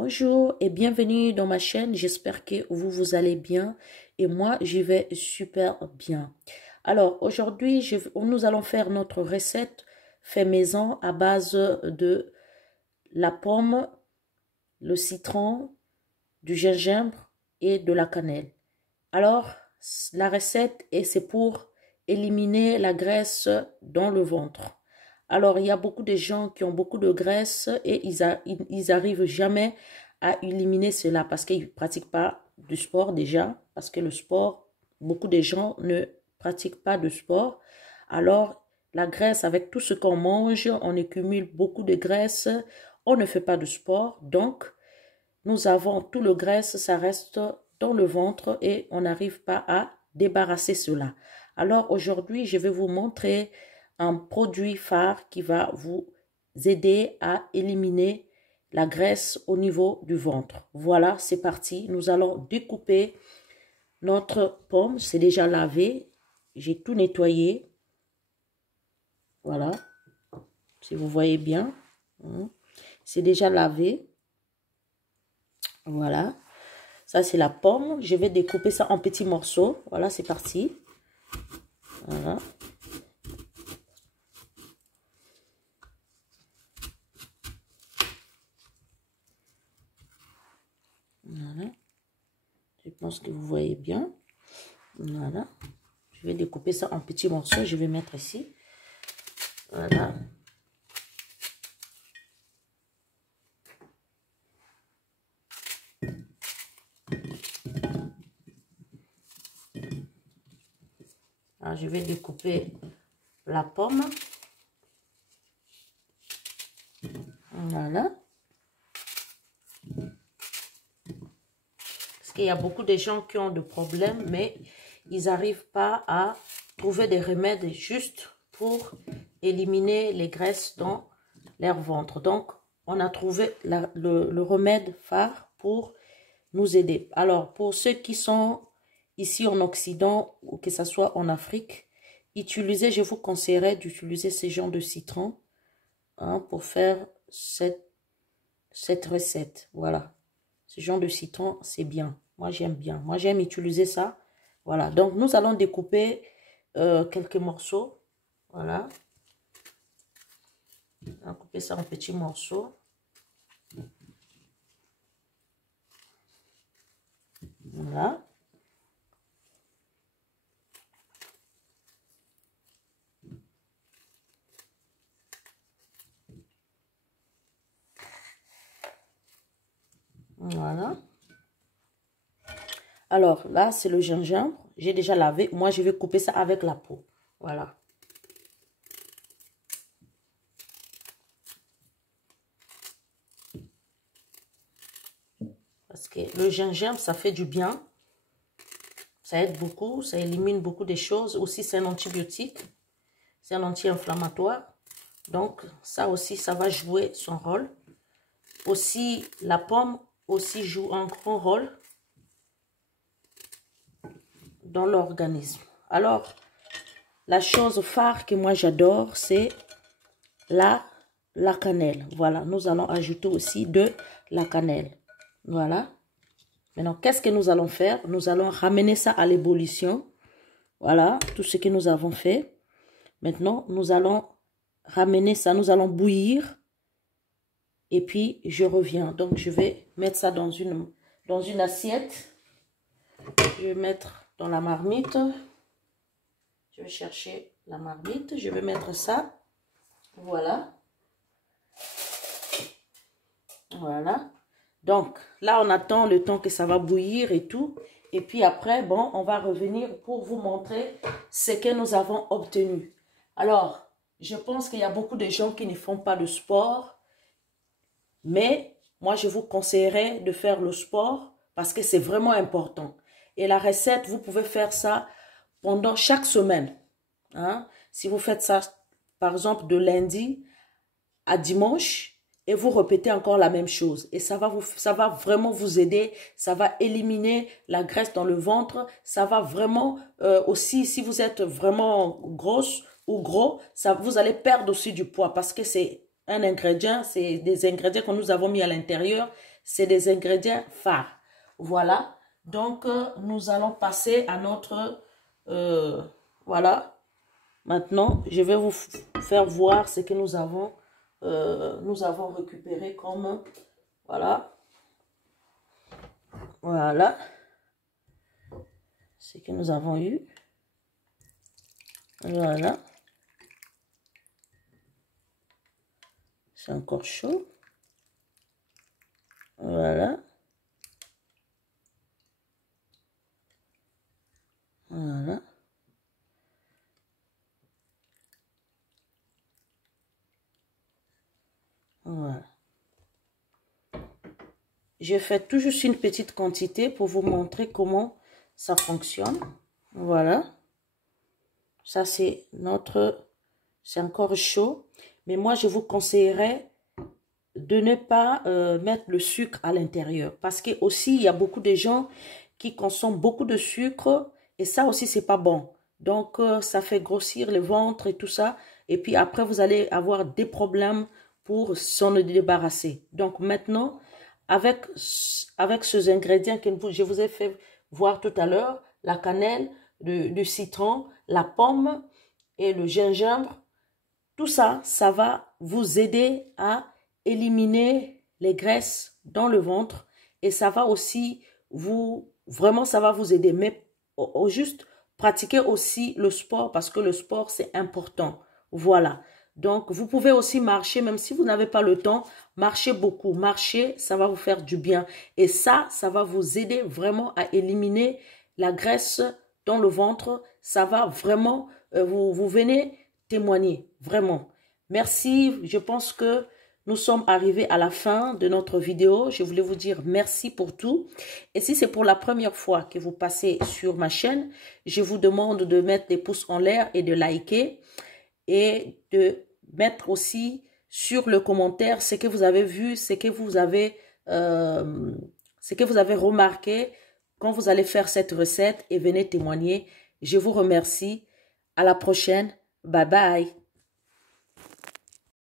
Bonjour et bienvenue dans ma chaîne. J'espère que vous allez bien et moi, j'y vais super bien. Alors, aujourd'hui, nous allons faire notre recette fait maison à base de la pomme, le citron, du gingembre et de la cannelle. Alors, la recette, c'est pour éliminer la graisse dans le ventre. Alors, il y a beaucoup de gens qui ont beaucoup de graisse et ils arrivent jamais à éliminer cela parce qu'ils ne pratiquent pas du sport déjà. Parce que le sport, beaucoup de gens ne pratiquent pas de sport. Alors, la graisse, avec tout ce qu'on mange, on accumule beaucoup de graisse. On ne fait pas de sport. Donc, nous avons tout le graisse, ça reste dans le ventre et on n'arrive pas à débarrasser cela. Alors, aujourd'hui, je vais vous montrer un produit phare qui va vous aider à éliminer la graisse au niveau du ventre. Voilà, c'est parti. Nous allons découper notre pomme. C'est déjà lavé. J'ai tout nettoyé. Voilà. Si vous voyez bien. C'est déjà lavé. Voilà. Ça, c'est la pomme. Je vais découper ça en petits morceaux. Voilà, c'est parti. Voilà. Voilà. Je pense que vous voyez bien. Voilà. Je vais découper ça en petits morceaux. Je vais mettre ici. Voilà. Alors, je vais découper la pomme. Voilà. Parce qu'il y a beaucoup de gens qui ont des problèmes, mais ils n'arrivent pas à trouver des remèdes justes pour éliminer les graisses dans leur ventre. Donc, on a trouvé le remède phare pour nous aider. Alors, pour ceux qui sont ici en Occident ou que ce soit en Afrique, je vous conseillerais d'utiliser ce genre de citron pour faire cette recette. Voilà. Ce genre de citron, c'est bien. Moi, j'aime bien. Moi, j'aime utiliser ça. Voilà. Donc, nous allons découper quelques morceaux. Voilà. On va couper ça en petits morceaux. Voilà. Voilà. Alors, là, c'est le gingembre. J'ai déjà lavé. Moi, je vais couper ça avec la peau. Voilà. Parce que le gingembre, ça fait du bien. Ça aide beaucoup. Ça élimine beaucoup de choses. Aussi, c'est un antibiotique. C'est un anti-inflammatoire. Donc, ça aussi, ça va jouer son rôle. Aussi, la pomme aussi joue un grand rôle dans l'organisme. Alors, la chose phare que moi j'adore, c'est la cannelle. Voilà, nous allons ajouter aussi de la cannelle. Voilà. Maintenant, qu'est-ce que nous allons faire? Nous allons ramener ça à l'ébullition. Voilà, tout ce que nous avons fait. Maintenant, nous allons ramener ça, nous allons bouillir. Et puis, je reviens. Donc, je vais mettre ça dans une assiette. Je vais mettre dans la marmite. Je vais chercher la marmite. Je vais mettre ça. Voilà. Voilà. Donc, là, on attend le temps que ça va bouillir et tout. Et puis après, bon, on va revenir pour vous montrer ce que nous avons obtenu. Alors, je pense qu'il y a beaucoup de gens qui ne font pas de sport. Mais moi, je vous conseillerais de faire le sport parce que c'est vraiment important. Et la recette, vous pouvez faire ça pendant chaque semaine. Si vous faites ça, par exemple, de lundi à dimanche, et vous répétez encore la même chose. Et ça va vraiment vous aider. Ça va éliminer la graisse dans le ventre. Ça va vraiment aussi, si vous êtes vraiment grosse ou gros, vous allez perdre aussi du poids parce que c'est un ingrédient, c'est des ingrédients que nous avons mis à l'intérieur. c'est des ingrédients phares. Voilà. Donc, nous allons passer à notre... voilà. Maintenant, je vais vous faire voir ce que nous avons récupéré comme... Voilà. Voilà. Ce que nous avons eu. Voilà. C'est encore chaud. Voilà. Voilà. Voilà. Je fais tout juste une petite quantité pour vous montrer comment ça fonctionne. Voilà. Ça, c'est notre... C'est encore chaud. Mais moi, je vous conseillerais de ne pas mettre le sucre à l'intérieur. Parce que aussi, il y a beaucoup de gens qui consomment beaucoup de sucre. Et ça aussi, c'est pas bon. Donc, ça fait grossir le ventre et tout ça. Et puis après, vous allez avoir des problèmes pour s'en débarrasser. Donc maintenant, avec ces ingrédients que je vous ai fait voir tout à l'heure, la cannelle, le citron, la pomme et le gingembre, tout ça, ça va vous aider à éliminer les graisses dans le ventre et ça va aussi vraiment ça va vous aider. Mais au juste, pratiquez aussi le sport parce que le sport, c'est important. Voilà. Donc, vous pouvez aussi marcher, même si vous n'avez pas le temps, marchez beaucoup. Marcher, ça va vous faire du bien. Et ça va vous aider vraiment à éliminer la graisse dans le ventre. Ça va vraiment, vous venez témoigner, vraiment. Merci, je pense que nous sommes arrivés à la fin de notre vidéo. Je voulais vous dire merci pour tout. Et si c'est pour la première fois que vous passez sur ma chaîne, je vous demande de mettre des pouces en l'air et de liker. Et de mettre aussi sur le commentaire ce que vous avez vu, ce que vous avez remarqué quand vous allez faire cette recette et venez témoigner. Je vous remercie. À la prochaine. Bye bye.